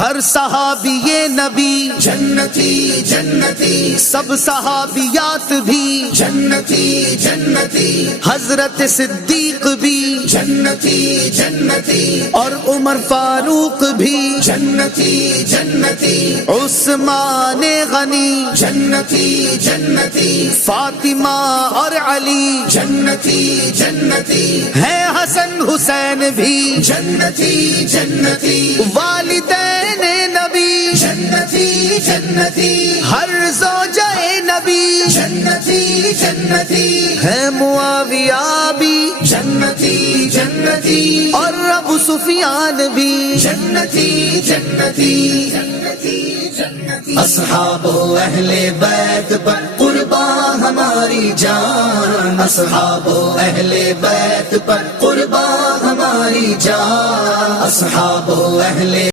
हर सहाबिये नबी जन्नती जन्नती, सब सहाबियात भी जन्नती जन्नती, हजरत सिद्दीक भी जन्नती जन्नती, और उमर फारूक भी जन्नती जन्नती, उस्मान गनी जन्नती जन्नती, फातिमा और अली जन्नती जन्नती, है हसन हुसैन भी जन्नती जन्नती, वालिदैन नबी जन्नती जन्नती, हर ज़ौजाए नबी जन्नती जन्नती, है मुआविया भी जन्नती जन्नती, और अबू सुफियान भी जन्नती जन्नती, जन्नती जन्नती। अस्हाबो अहले बैत पर कुर्बान हमारी जान, अस्हाबो अहले बैत पर कुर्बान हमारी जान, अस्हाबो अहले